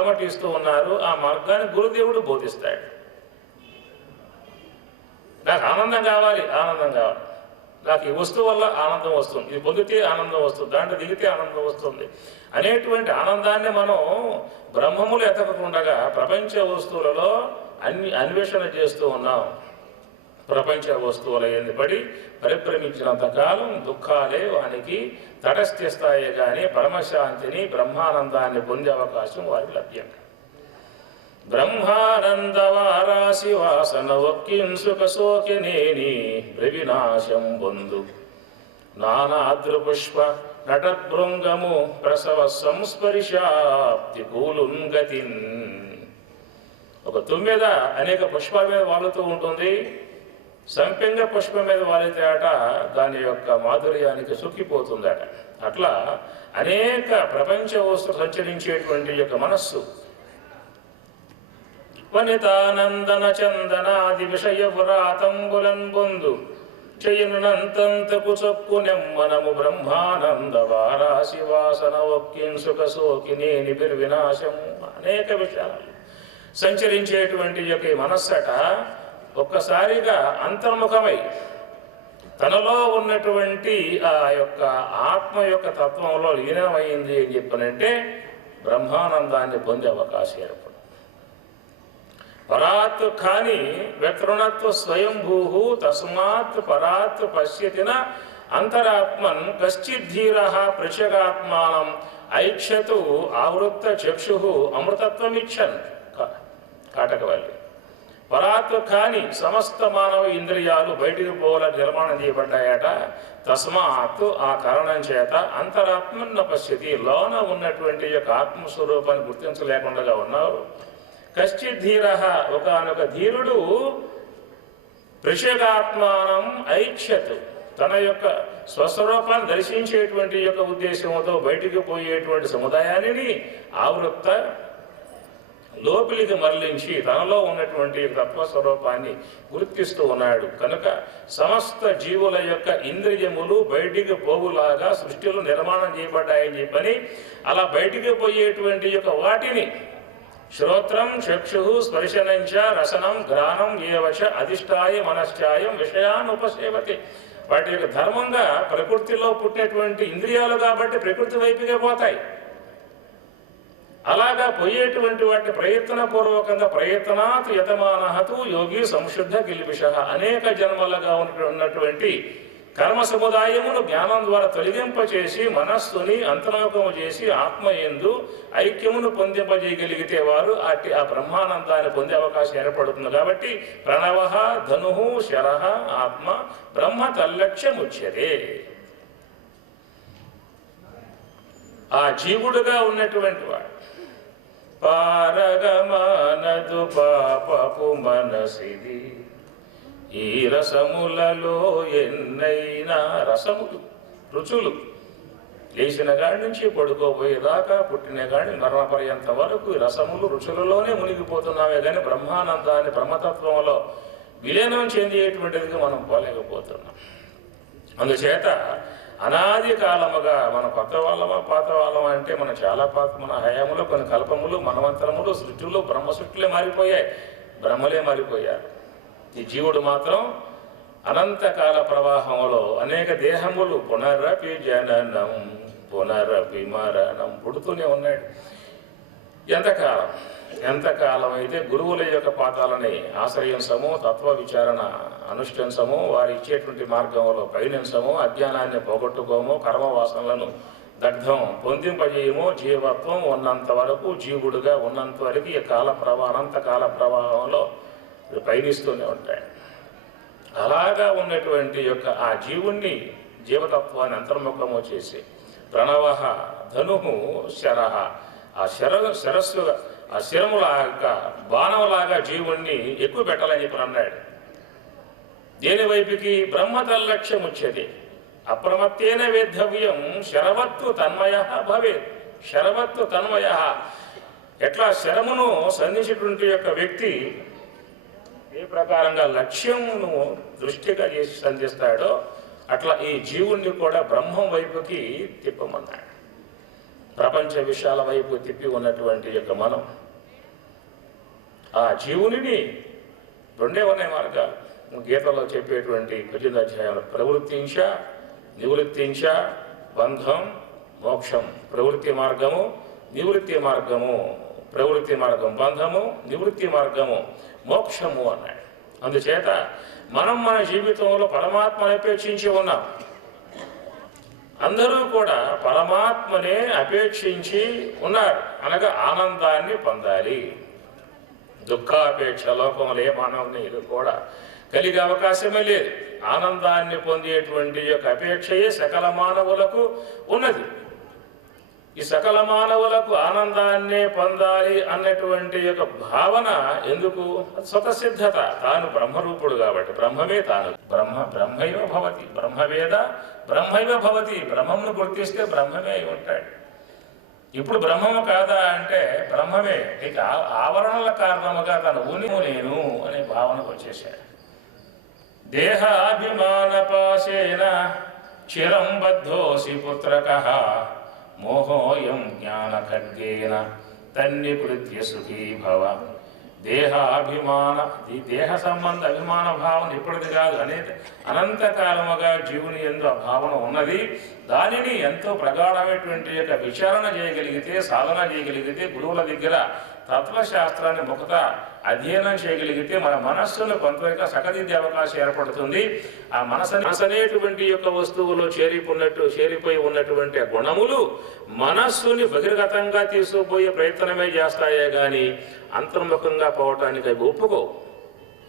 అలమటిస్తూ ఉన్నారు. ఆ మార్గాన్ని గురుదేవుడు బోధిస్తాడు. నాకు ఆనందం కావాలి, నాకు ఈ వస్తువు వల్ల ఆనందం వస్తుంది, ఇది పొందితే ఆనందం వస్తుంది, దాంట్లో దిగితే ఆనందం వస్తుంది అనేటువంటి ఆనందాన్ని మనం బ్రహ్మములు ఎతకకుండగా ప్రపంచ వస్తువులలో అన్వేషణ చేస్తూ ఉన్నాం. ప్రపంచ వస్తువుల ఎందు పడి పరిభ్రమించినంత కాలం దుఃఖాలే వానికి తటస్థిస్తాయే కానీ పరమశాంతిని, బ్రహ్మానందాన్ని పొందే అవకాశం వారికి లభ్యం. బ్రహ్మానందవారాసి వాసన ఒక్కింసుక సోకినేని ప్రవినాశం పొందు నానాద్రుపుష్ప నటభృంగము ప్రసవ సంస్పరిశాప్తి కూలుంగతిన్. ఒక తుమ్మెద అనేక పుష్పాల మీద వాలుతూ ఉంటుంది. సంపెంగ పుష్పం మీద వాలితే అట దాని యొక్క మాధుర్యానికి సుఖిపోతుందట. అట్లా అనేక ప్రపంచ వస్తు సంచరించేటువంటి యొక్క మనస్సు వనితానందన చందనాది విషయ వ్రాతంబులన్ పొందు చెయ్యనునంతంతకు చొక్కు నెమ్మనము బ్రహ్మానంద వారాసి వాసన ఒక్కింసుక సోకినేని వినాశము. అనేక విషయాలు సంచరించేటువంటి యొక్క మనస్సట ఒక్కసారిగా అంతర్ముఖమై తనలో ఉన్నటువంటి ఆ యొక్క ఆత్మ యొక్క తత్వంలో లీనమైంది అని చెప్పనంటే బ్రహ్మానందాన్ని పొందే అవకాశం ఏర్పడు. పరాత్ ఖాని వ్యతృణత్వ స్వయంభూ తస్మాత్ పరాత్ పశ్యతిన అంతరాత్మన్ కశ్చిద్ధీర పృషగాత్మానం ఐక్షతు ఆవృత్త చక్షు అమృతత్వమిచ్చన్. కాటకవల్లి. పరాత్ ఖాని సమస్త మానవ ఇంద్రియాలు బయటికి పోల నిర్మాణం చేయబడ్డాయట. తస్మాత్ ఆ కారణం చేత అంతరాత్మన్న పశ్యతి లోన ఉన్నటువంటి యొక్క ఆత్మస్వరూపాన్ని గుర్తించలేకుండా ఉన్నావు. కశ్చిత్ ధీర ఒకనొక ధీరుడు పృషగాత్మానం ఐక్షత్ తన యొక్క స్వస్వరూపాన్ని దర్శించేటువంటి యొక్క ఉద్దేశంతో బయటికి పోయేటువంటి సముదాయాన్ని ఆవృత్త లోపలికి మరలించి తనలో ఉన్నటువంటి తత్వస్వరూపాన్ని గుర్తిస్తూ ఉన్నాడు. కనుక సమస్త జీవుల యొక్క ఇంద్రియములు బయటికి పోవులాగా సృష్టిలో నిర్మాణం చేయబడ్డాయని చెప్పని అలా బయటికి పోయేటువంటి యొక్క వాటిని శ్రోత్రం చక్షు స్పర్శనంచ రసనం ఘ్రాణం ఏవచ అధిష్టాయ మనశ్చాయం విషయాన్ ఉపసేవతి. వాటి యొక్క ధర్మంగా ప్రకృతిలో పుట్టినటువంటి ఇంద్రియాలు కాబట్టి ప్రకృతి వైపుగా పోతాయి. అలాగా పోయేటువంటి వాటిని ప్రయత్నపూర్వకంగా ప్రయత్నాత్ యతమానహతు యోగి సంశుద్ధ కిల్బిష. అనేక జన్మలుగా ఉన్నటువంటి కర్మ సముదాయమును జ్ఞానం ద్వారా తొలగింపచేసి మనస్సుని అంతర్ముఖము చేసి ఆత్మయందు ఐక్యమును పొందింపజేయగలిగితే వారు ఆ బ్రహ్మానందాన్ని పొందే అవకాశం ఏర్పడుతుంది. కాబట్టి ప్రణవ ధను శర ఆత్మ బ్రహ్మ తల్లక్ష్యముచ్యతే. ఆ జీవుడుగా ఉన్నటువంటి వాడు పారగమానదు పాపపు మనసిది ఈ రసములలో ఎన్నైనా రసములు రుచులు లేచిన కాడి నుంచి పడుకోబోయేదాకా పుట్టిన కాడి మరణపర్యంత వరకు రసములు రుచులలోనే మునిగిపోతున్నామే కానీ బ్రహ్మానందాన్ని బ్రహ్మతత్వంలో విలీనం చెందేటువంటిదిగా మనం పోలేకపోతున్నాం. అందుచేత అనాది కాలముగా మన కొత్త వాళ్ళమా పాత వాళ్ళమా అంటే మన చాలా మన హయాములో కొన్ని కల్పములు మనవంతరములు సృష్టిలు బ్రహ్మ సృష్టిలే మారిపోయాయి, బ్రహ్మలే మారిపోయారు. ఈ జీవుడు మాత్రం అనంతకాల ప్రవాహంలో అనేక దేహములు పునరపి జననం పునరపి మరణం పుడుతూనే ఉన్నాడు. ఎంతకాలం అయితే గురువుల యొక్క పాఠాలని ఆశ్రయించము, తత్వ విచారణ అనుష్ఠించము, వారు ఇచ్చేటువంటి మార్గంలో పయనించము, అజ్ఞానాన్ని పోగొట్టుకోము, కర్మవాసనలను దగ్ధం పొందింపజేయము, జీవత్వం ఉన్నంత వరకు జీవుడుగా ఉన్నంత వరకు ఈ అనంత కాల ప్రవాహంలో పయనిస్తూనే ఉంటాయి. అలాగా ఉన్నటువంటి యొక్క ఆ జీవుణ్ణి జీవతత్వాన్ని అంతర్ముఖము చేసి ప్రణవ ధను శర ఆ శరస్సుగా ఆ శరములాగా బాణంలాగా జీవుణ్ణి ఎక్కువ పెట్టాలని చెప్పి అన్నాడు. దేని వైపుకి బ్రహ్మతల్లక్ష్యం వచ్చేది. అప్రమత్తేన వేద్ధవ్యం శరవత్తు తన్మయ భవేత్. శరవత్తు తన్మయ ఎట్లా శరమును సంధించేటువంటి యొక్క వ్యక్తి ఏ ప్రకారంగా లక్ష్యమును దృష్టిగా చేసి సంధిస్తాడో అట్లా ఈ జీవుణ్ణి కూడా బ్రహ్మం వైపుకి తిప్పమన్నాడు. ప్రపంచ విషయాల వైపు తిప్పి ఉన్నటువంటి యొక్క మనం ఆ జీవుని రెండే ఉన్నాయి మార్గాలు. గీతలో చెప్పేటువంటి 18వ అధ్యాయంలో ప్రవృత్తించ నివృత్తించ బంధం మోక్షం. ప్రవృత్తి మార్గము నివృత్తి మార్గము, ప్రవృత్తి మార్గం బంధము, నివృత్తి మార్గము మోక్షము అన్నాడు. అందుచేత మనం మన జీవితంలో పరమాత్మను అపేక్షించి ఉన్నాం. అందరూ కూడా పరమాత్మనే అపేక్షించి ఉన్నారు, అనగా ఆనందాన్ని పొందాలి. దుఃఖాపేక్ష లోకంలో ఏ మానవుని కూడా కలిగే అవకాశమే లేదు. ఆనందాన్ని పొందేటువంటి యొక్క అపేక్షయే సకల మానవులకు ఉన్నది. ఈ సకల మానవులకు ఆనందాన్నే పొందాలి అన్నటువంటి యొక్క భావన ఎందుకు? స్వతసిద్ధత. తాను బ్రహ్మరూపుడు కాబట్టి బ్రహ్మమే తాను. బ్రహ్మైవ భవతి, బ్రహ్మవేద బ్రహ్మైవ భవతి. బ్రహ్మమును గుర్తిస్తే బ్రహ్మమే అయి ఉంటాడు. ఇప్పుడు బ్రహ్మము కాదా అంటే బ్రహ్మమే. ఇక ఆవరణల కారణముగా తన నేను అనే భావనకు వచ్చేసాడు. దేహాభిమానపాశేన చిరం బద్ధోసి పుత్రకః మోహోయం జ్ఞాన ఖడ్గేన తన్నికృత్య సుఖీ భవ. దేహాభిమాన, ఈ దేహ సంబంధ అభిమాన భావన ఇప్పటిది కాదు, అనంతకాలముగా జీవుని యందు ఆ భావన ఉన్నది. దానిని ఎంతో ప్రగాఢమైనటువంటి యొక్క విచారణ చేయగలిగితే, సాధన చేయగలిగితే, గురువుల దగ్గర తత్వశాస్త్రాన్ని ముఖత అధ్యయనం చేయగలిగితే మన మనస్సును కొంతవరకు సకదిద్దే అవకాశం ఏర్పడుతుంది. ఆ మనసు అనేటువంటి యొక్క వస్తువులో చేరిపోయి ఉన్నటువంటి గుణములు మనస్సుని బహిర్గతంగా తీసుకుపోయే ప్రయత్నమే చేస్తాయే కానీ అంతర్ముఖంగా పోవటానికి అవి ఒప్పుకో.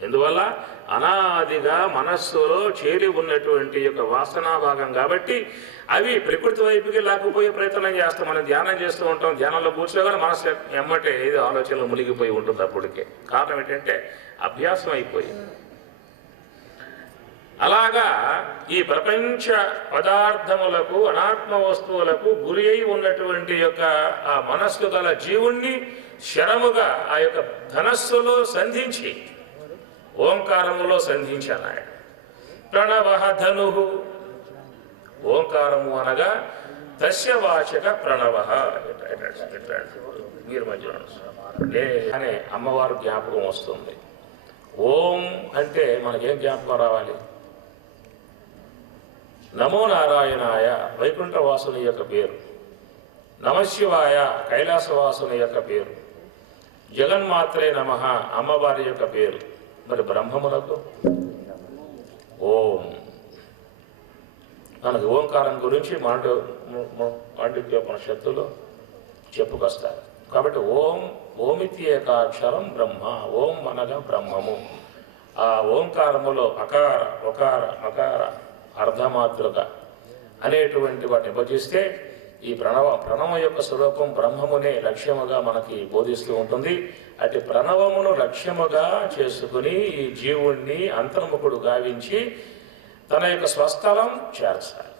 ఎందువల్ల అనాదిగా మనస్సులో చేరి ఉన్నటువంటి యొక్క వాసనా భాగం కాబట్టి అవి ప్రకృతి వైపుకి లాక్కుపోయే ప్రయత్నం చేస్తాం. మనం ధ్యానం చేస్తూ ఉంటాం, ధ్యానంలో కూర్చోగానే మనసు ఎమ్మటే ఏదో ఆలోచనలు మునిగిపోయి ఉంటుంది. అప్పటికే కారణం ఏంటంటే అభ్యాసం అయిపోయింది. అలాగా ఈ ప్రపంచ పదార్థములకు, అనాత్మ వస్తువులకు గురి అయి ఉన్నటువంటి యొక్క ఆ మనస్సు గల జీవుణ్ణి శరముగా ఆ యొక్క ధనస్సులో సంధించి ఓంకారములో సంధించాడు. ప్రణవః ధనుః. ఓంకారము అనగా తస్య వాచక ప్రణవః. మీరు మధ్యలో అనే అమ్మవారు జ్ఞాపకం వస్తుంది. ఓం అంటే మనకేం జ్ఞాపకం రావాలి? నమో నారాయణాయ వైకుంఠవాసుని యొక్క పేరు, నమశివాయ కైలాసవాసుని యొక్క పేరు, జగన్మాత్రే నమః అమ్మవారి యొక్క పేరు. మరి బ్రహ్మములకు ఓం. మనకు ఓంకారం గురించి మాండూక్యోపనిషత్తులో చెప్పుకొస్తారు. కాబట్టి ఓమితి ఏకాక్షరం బ్రహ్మ. ఓం అనగా బ్రహ్మము. ఆ ఓంకారములో అకార, ఒకార, మకార, అర్ధమాతృక అనేటువంటి వాటిని భజిస్తే ఈ ప్రణవం యొక్క స్వరూపం బ్రహ్మమునే లక్ష్యముగా మనకి బోధిస్తూ ఉంటుంది. అటు ప్రణవమును లక్ష్యముగా చేసుకుని ఈ జీవుణ్ణి అంతర్ముఖుడు గావించి తన యొక్క స్వస్థలం చేర్చాలి.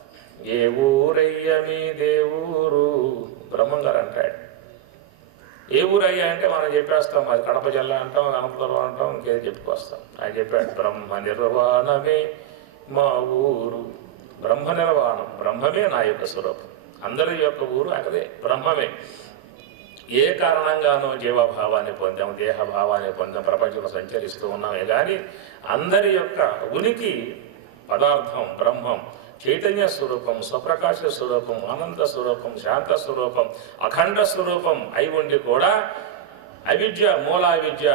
ఏ ఊరయ్య మీ దేవురు బ్రహ్మంగారు అంటాడు. ఏ ఊరయ్యా అంటే మనం చెప్పేస్తాం, అది కడప జిల్లా అంటాం, అనంతపురం అంటాం, ఇంకేది చెప్పుకొస్తాం. ఆయన చెప్పాడు బ్రహ్మ నిర్వాణమే మా ఊరు. బ్రహ్మ నిర్వాణం, బ్రహ్మమే నా యొక్క స్వరూపం. అందరి యొక్క ఊరు అదే బ్రహ్మమే. ఏ కారణంగానో జీవభావాన్ని పొందాం, దేహభావాన్ని పొందాం, ప్రపంచంలో సంచరిస్తూ ఉన్నామే కానీ అందరి యొక్క ఉనికి పదార్థం బ్రహ్మం. చైతన్య స్వరూపం, స్వప్రకాశ స్వరూపం, ఆనంద స్వరూపం, శాంత స్వరూపం, అఖండ స్వరూపం అయి ఉండి కూడా అవిద్య, మూలావిద్య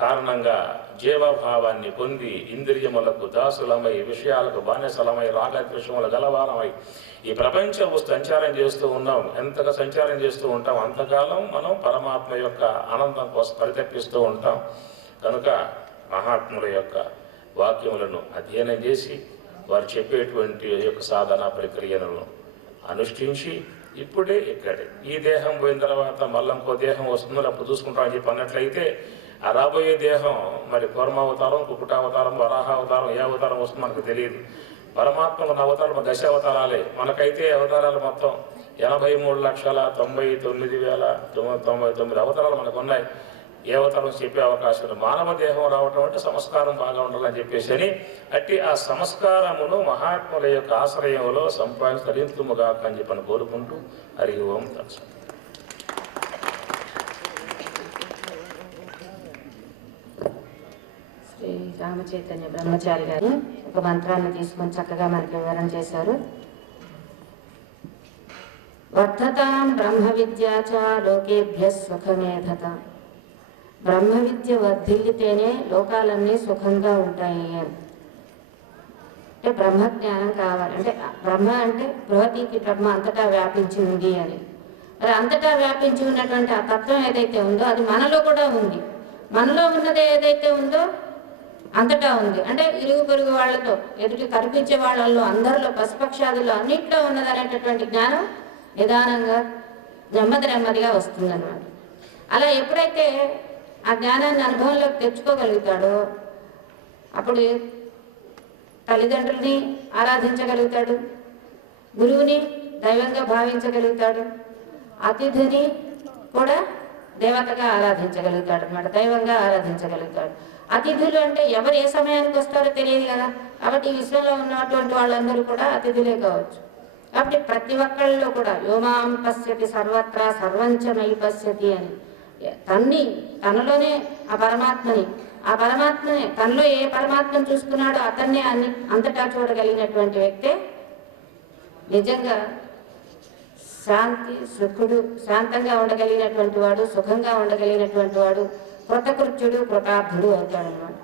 కారణంగా జీవభావాన్ని పొంది ఇంద్రియములకు దాసులమై, విషయాలకు బానిసలమై, రాగద్వేషముల గలవారమై ఈ ప్రపంచం సంచారం చేస్తూ ఉన్నాం. ఎంతగా సంచారం చేస్తూ ఉంటాం అంతకాలం మనం పరమాత్మ యొక్క ఆనందం కోసం పరితపిస్తూ ఉంటాం. కనుక మహాత్ముల యొక్క వాక్యములను అధ్యయనం చేసి వారు చెప్పేటువంటి యొక్క సాధన ప్రక్రియలను అనుష్ఠించి ఇప్పుడే ఇక్కడే ఈ దేహం పోయిన తర్వాత మళ్ళీ ఇంకో దేహం వస్తుందో అప్పుడు చూసుకుంటామని చెప్పి అన్నట్లయితే ఆ రాబోయే దేహం మరి కూర్మావతారం, కుకుటావతారం, వరాహావతారం, ఏ అవతారం వస్తుందో మనకు తెలియదు. పరమాత్మ అవతారం 10 అవతారాలే. మనకైతే అవతారాలు మొత్తం 83,99,099 అవతారాలు మనకు ఉన్నాయి. ఏ అవతారం చెప్పే అవకాశం మానవ దేహం రావటం అంటే సంస్కారం బాగా ఉండాలని చెప్పేసి అని అట్టి ఆ సంస్కారమును మహాత్ముల యొక్క ఆశ్రయంలో సంపాదించరింతుముగా అని చెప్పని కోరుకుంటూ హరి ఓం తత్సత్. శ్రీ రామచైతన్య బ్రహ్మచారి గారు ఒక మంత్రాన్ని తీసుకొని చక్కగా మనకి వివరణ చేశారు. వర్ధతాం బ్రహ్మ విద్యాచ లోకేభ్య సుఖమేధత. బ్రహ్మ విద్య వర్ధిల్లితేనే లోకాలన్నీ సుఖంగా ఉంటాయి అని. అంటే బ్రహ్మజ్ఞానం కావాలి అంటే బ్రహ్మ అంటే బృహతీతి బ్రహ్మ అంతటా వ్యాపించి ఉంది అని. మరి అంతటా వ్యాపించి ఉన్నటువంటి ఆ తత్వం ఏదైతే ఉందో అది మనలో కూడా ఉంది. మనలో ఉన్నది ఏదైతే ఉందో అంతటా ఉంది. అంటే ఇరుగు పొరుగు వాళ్ళతో ఎదుటి కనిపించే వాళ్ళల్లో అందరిలో పశుపక్షాదుల్లో అన్నింటిలో ఉన్నదనేటటువంటి జ్ఞానం నిదానంగా నెమ్మదిగా వస్తుందన్నమాట. అలా ఎప్పుడైతే ఆ జ్ఞానాన్ని అనుభవంలోకి తెచ్చుకోగలుగుతాడో అప్పుడు తల్లిదండ్రుల్ని ఆరాధించగలుగుతాడు, గురువుని దైవంగా భావించగలుగుతాడు, అతిథిని కూడా దేవతగా ఆరాధించగలుగుతాడు అన్నమాట, దైవంగా ఆరాధించగలుగుతాడు. అతిథులు అంటే ఎవరు ఏ సమయానికి వస్తారో తెలియదు కదా, కాబట్టి ఈ విశ్వంలో ఉన్నటువంటి వాళ్ళందరూ కూడా అతిథులే కావచ్చు. కాబట్టి ప్రతి ఒక్కళ్ళలో కూడా యోమాం పశ్యతి సర్వత్రా సర్వంచమై పశ్యతి అని తనలోనే ఆ పరమాత్మని తనలో ఏ పరమాత్మను చూస్తున్నాడో అతన్నే అంతటా చూడగలిగినటువంటి వ్యక్తే నిజంగా శాంతి సుఖుడు, శాంతంగా ఉండగలిగినటువంటి వాడు, సుఖంగా ఉండగలిగినటువంటి వాడు, కృతకృత్యుడు, కృతార్థుడు అవుతాడన్నమాట.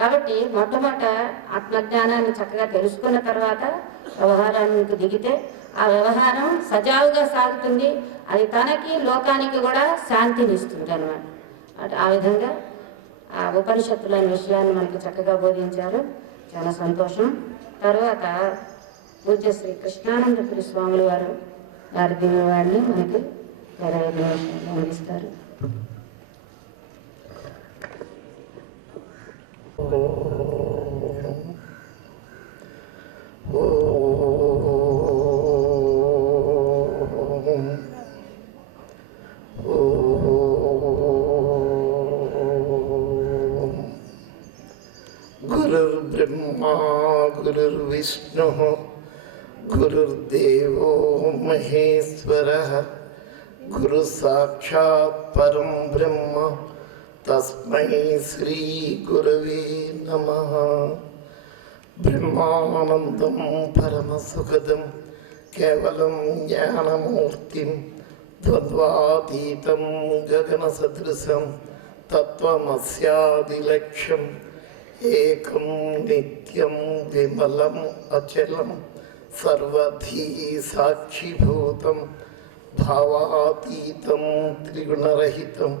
కాబట్టి మొట్టమొదట ఆత్మజ్ఞానాన్ని చక్కగా తెలుసుకున్న తర్వాత వ్యవహారానికి దిగితే ఆ వ్యవహారం సజావుగా సాగుతుంది. అది తనకి లోకానికి కూడా శాంతిని ఇస్తుంది అన్నమాట. ఆ విధంగా ఆ ఉపనిషత్తులైన విషయాన్ని మనకి చక్కగా బోధించారు. చాలా సంతోషం. తర్వాత పూజ్య శ్రీ కృష్ణానందపురి స్వాముల వారు వారి దివ్యవాడిని మనకి 25 నిమిషాలు అందిస్తారు. गुरुर्ब्रह्मा गुरुर्विष्णुः गुरुर्देवो महेश्वरः गुरुसाक्षात् परं ब्रह्म तस्मै श्री गुरवे नमः. ब्रह्मानन्दं परमसुखदं केवलं ज्ञानमूर्तिं द्वन्द्वातीतं गगनसदृशं तत्त्वमस्यादिलक्ष्यम् एकं नित्यं विमलम् अचलं सर्वधी साक्षिभूतं भावातीतं त्रिगुणरहितं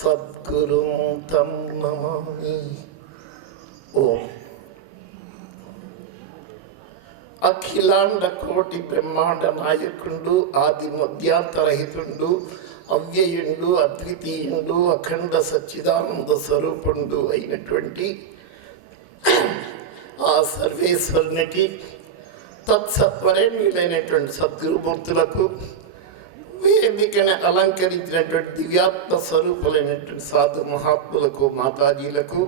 सद्गुरुं तं नमामि. ओम అఖిలాండ కోటి బ్రహ్మాండ నాయకుండు, ఆది మధ్యాంతరహితుండు, అవ్యయుండు, అద్వితీయుండు, అఖండ సచ్చిదానంద స్వరూపుండు అయినటువంటి ఆ సర్వేశ్వరునికి తత్సత్వరేణ్యులైనటువంటి సద్గురుమూర్తులకు వేదికను అలంకరించినటువంటి దివ్యాత్మ స్వరూపులైనటువంటి సాధు మహాత్ములకు, మాతాజీలకు,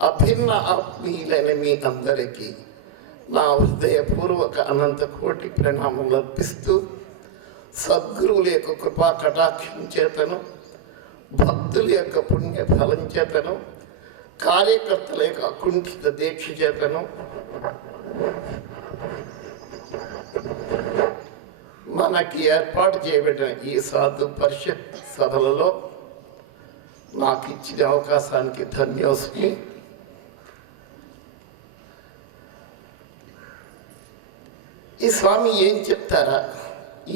అభిన్న ఆత్మీయులైన మీ అందరికీ నా హృదయపూర్వక అనంత కోటి ప్రణామములు అర్పిస్తూ సద్గురువుల యొక్క కృపా కటాక్షం చేతను, భక్తుల యొక్క పుణ్య ఫలం చేతను, కార్యకర్తల యొక్క అకుంఠిత దీక్ష చేతను మనకి ఏర్పాటు చేయబడిన ఈ సాధు పరిషత్ సభలలో నాకు ఇచ్చిన అవకాశానికి ధన్యోస్మి. ఈ స్వామి ఏం చెప్తారా,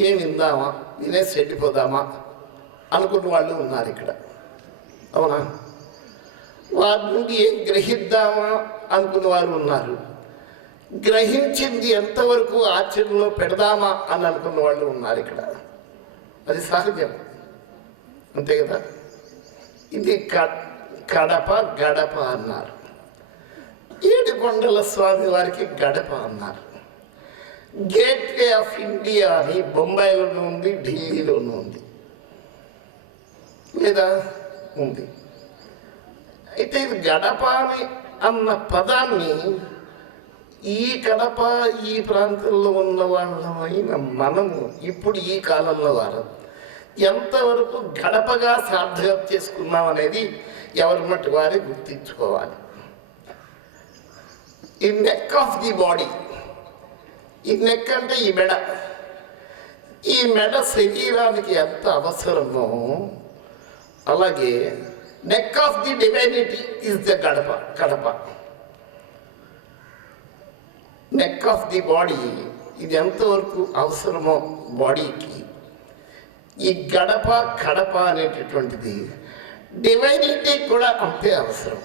ఏం విందామా, వినేసి వెళ్ళిపోదామా అనుకున్న వాళ్ళు ఉన్నారు ఇక్కడ, అవునా? వారి నుండి ఏం గ్రహిద్దామా అనుకున్న వారు ఉన్నారు. గ్రహించింది ఎంతవరకు ఆచరణలో పెడదామా అని అనుకున్న వాళ్ళు ఉన్నారు ఇక్కడ. అది సహజం, అంతే కదా. ఇది కడప గడప అన్నారు. ఏడుకొండల స్వామి వారికి గడప అన్నారు. గేట్వే ఆఫ్ ఇండియా అని బొంబాయిలోనూ ఉంది, ఢిల్లీలోనూ ఉంది, లేదా ఉంది. అయితే ఇది గడప అన్న పదాన్ని ఈ కడప ఈ ప్రాంతంలో ఉన్న వాళ్ళమైన మనము ఇప్పుడు ఈ కాలంలో వారు ఎంతవరకు గడపగా సార్థకం చేసుకున్నాం అనేది ఎవరి మట్టి వారే గుర్తించుకోవాలి. ఈ నెక్ ఆఫ్ ది బాడీ, ఈ నెక్ అంటే ఈ మెడ, ఈ మెడ శరీరానికి ఎంత అవసరమో అలాగే neck of the divinity is the గడప. కడప నెక్ ఆఫ్ ది బాడీ ఇది ఎంతవరకు అవసరమో బాడీకి, ఈ గడప కడప అనేటటువంటిది డివైనిటీ కూడా అంతే అవసరం.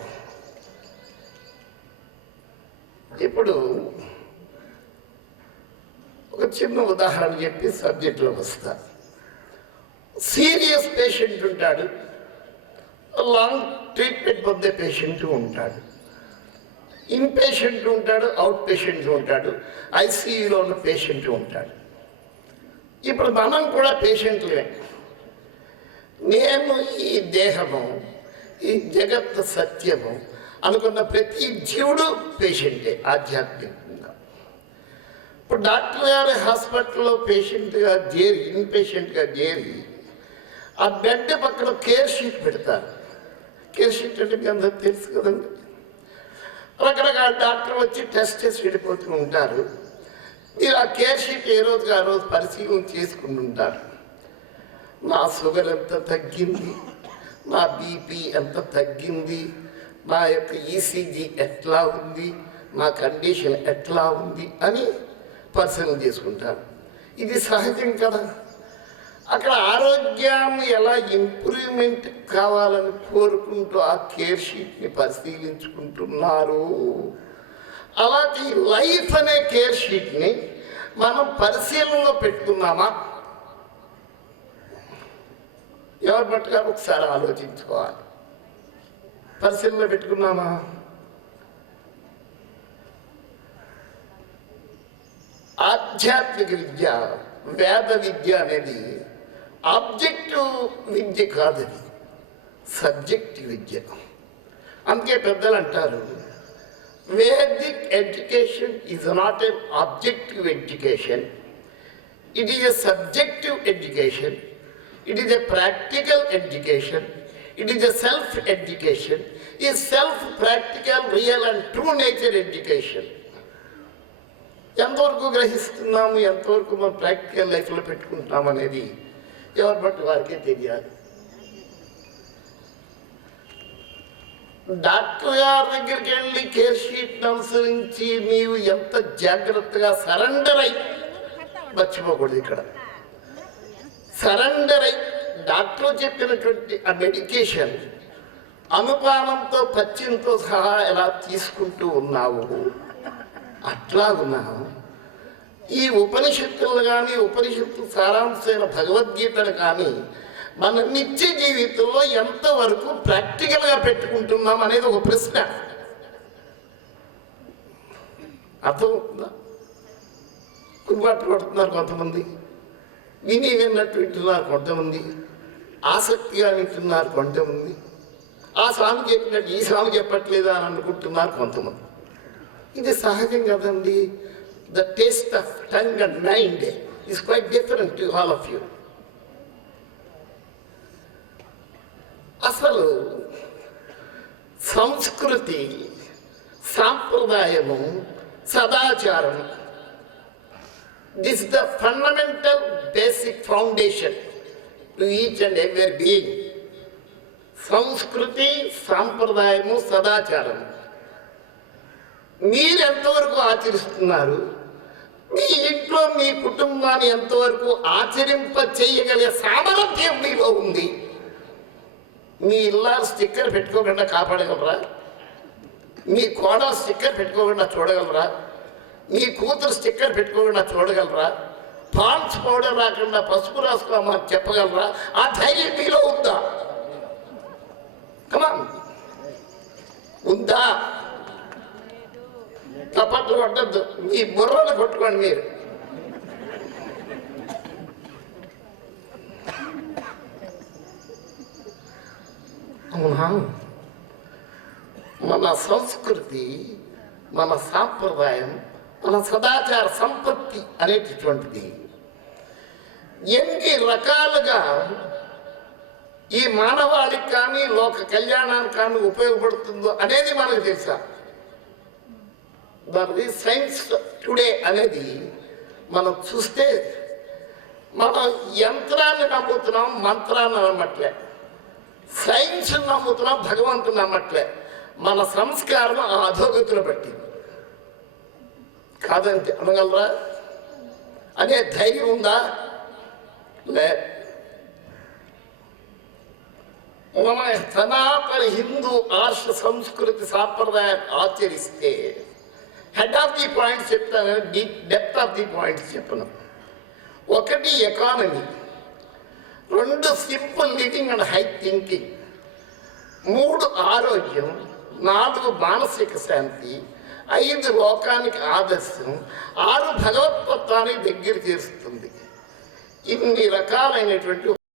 ఇప్పుడు ఒక చిన్న ఉదాహరణ చెప్పి సబ్జెక్ట్లో వస్తా. సీరియస్ పేషెంట్ ఉంటాడు, లాంగ్ ట్రీట్మెంట్ పొందే పేషెంట్ ఉంటాడు, ఇన్ పేషెంట్ ఉంటాడు, అవుట్ పేషెంట్ ఉంటాడు, ఐసీయూలో ఉన్న పేషెంట్ ఉంటాడు. ఇప్పుడు మనం కూడా పేషెంట్లే. నేను ఈ దేహము, ఈ జగత్ సత్యము అనుకున్న ప్రతి జీవుడు పేషెంటే ఆధ్యాత్మికంగా. ఇప్పుడు డాక్టర్ గారి హాస్పిటల్లో పేషెంట్గా చేరి, ఇన్ పేషెంట్గా చేరి ఆ బెడ్ పక్కన కేర్ షీట్ పెడతారు. కేర్ షీట్ అంటే మీ అందరికి తెలుసు కదండి. రకరకాల డాక్టర్ వచ్చి టెస్ట్ చేసి వెళ్ళిపోతూ ఉంటారు. మీరు ఆ కేర్ షీట్ ఏ రోజుకి ఆ రోజు పరిశీలన చేసుకుని ఉంటారు. నా షుగర్ ఎంత తగ్గింది, నా బీపీ ఎంత తగ్గింది, నా యొక్క ఈసీజీ ఎట్లా ఉంది, నా కండిషన్ ఎట్లా ఉంది అని పరిశీలన చేసుకుంటారు. ఇది సహజం కదా. అక్కడ ఆరోగ్యాన్ని ఎలా ఇంప్రూవ్మెంట్ కావాలని కోరుకుంటూ ఆ కేర్ షీట్ని పరిశీలించుకుంటున్నారు. అలాగే లైఫ్ అనే కేర్ షీట్ని మనం పరిశీలనలో పెట్టుకున్నామా? ఎవరు పట్టుగా ఒకసారి ఆలోచించుకోవాలి. పరిశీలనలో పెట్టుకున్నామా? ఆధ్యాత్మిక విద్య, వేద విద్య అనేది ఆబ్జెక్టివ్ విద్య కాదు, అది సబ్జెక్టివ్ విద్య. అందుకే పెద్దలు అంటారు, Vedic education is not an objective education, it is a subjective education, it is a practical education, it is a self education, ఈ self practical real and true nature education. ఎంతవరకు గ్రహిస్తున్నాము, ఎంతవరకు మనం ప్రాక్టికల్ లైఫ్లో పెట్టుకుంటున్నాం అనేది ఎవరి బట్టి వారికే తెలియాలి. డాక్టర్ గారి దగ్గరికి వెళ్ళి కేర్ షీట్ అనుసరించి నీవు ఎంత జాగ్రత్తగా సరెండర్ అయి, మర్చిపోకూడదు ఇక్కడ, సరెండర్ అయి డాక్టర్ చెప్పినటువంటి ఆ మెడికేషన్ అనుపానంతో పచ్యంతో సహా ఎలా తీసుకుంటూ ఉన్నావు, అట్లా ఉన్నావు. ఈ ఉపనిషత్తులు కానీ, ఉపనిషత్తు సారాంశమైన భగవద్గీతను కానీ మన నిత్య జీవితంలో ఎంతవరకు ప్రాక్టికల్గా పెట్టుకుంటున్నాం అనేది ఒక ప్రశ్న. అర్థమవుతుందా? కుర్బాటు పడుతున్నారు కొంతమంది, విని విన్నట్టు వింటున్నారు కొంతమంది, ఆసక్తిగా వింటున్నారు కొంతమంది, ఆ స్వామి చెప్పినట్టు ఈ స్వామి చెప్పట్లేదా అని అనుకుంటున్నారు కొంతమంది. ఇది సహజం కదండి. The taste of tongue and mind is quite different to all of you. అసలు సంస్కృతి, సాంప్రదాయము, సదాచారం, this the fundamental basic foundation to each and every being. సంస్కృతి, సాంప్రదాయము, సదాచారం మీరు ఎంతవరకు ఆచరిస్తున్నారు, మీ ఇంట్లో మీ కుటుంబాన్ని ఎంతవరకు ఆచరింప చేయగలిగే సామర్థ్యం మీలో ఉంది. మీ ఇల్లాలు స్టిక్కర్ పెట్టుకోకుండా కాపాడగలరా? మీ కోడలు స్టిక్కర్ పెట్టుకోకుండా చూడగలరా? మీ కూతురు స్టిక్కర్ పెట్టుకోకుండా చూడగలరా? పాండ్స్ పౌడర్ రాకుండా పసుపు రాసుకోమని చెప్పగలరా? ఆ ధైర్యం మీలో ఉందా? కమాన్, ఉందా? తప్పట్లు పట్టద్దు, మీ బుర్రలు కొట్టుకోండి మీరు. అవునా, మన సంస్కృతి, మన సాంప్రదాయం, మన సదాచార సంపత్తి అనేటటువంటిది ఎన్ని రకాలుగా ఈ మానవాళికి కానీ లోక కళ్యాణానికి కానీ ఉపయోగపడుతుందో అనేది మనకు తెలుసా? దాని సైన్స్ టుడే అనేది మనం చూస్తే మనం యంత్రాన్ని నమ్ముతున్నాం, మంత్రాన్ని నమ్మట్లే. సైన్స్ నమ్ముతున్నాం, భగవంతుని నమ్మట్లే. మన సంస్కారం ఆ అధోగతిలో పట్టింది. కాదంటే అనగలరా? అనే ధైర్యం ఉందా? లే. మన సనాతన హిందూ ఆర్ష సంస్కృతి సాంప్రదాయం ఆచరిస్తే హెడ్ ఆఫ్ ది పాయింట్స్ చెప్తాను, డెప్త్ ఆఫ్ ది పాయింట్స్ చెప్పను. 1 economy, 2 simple living and high thinking, 3 ఆరోగ్యం, 4 మానసిక శాంతి, 5 లోకానికి ఆదర్శం, 6 భగవత్వత్వానికి దగ్గర చేస్తుంది. ఇన్ని రకాలైనటువంటి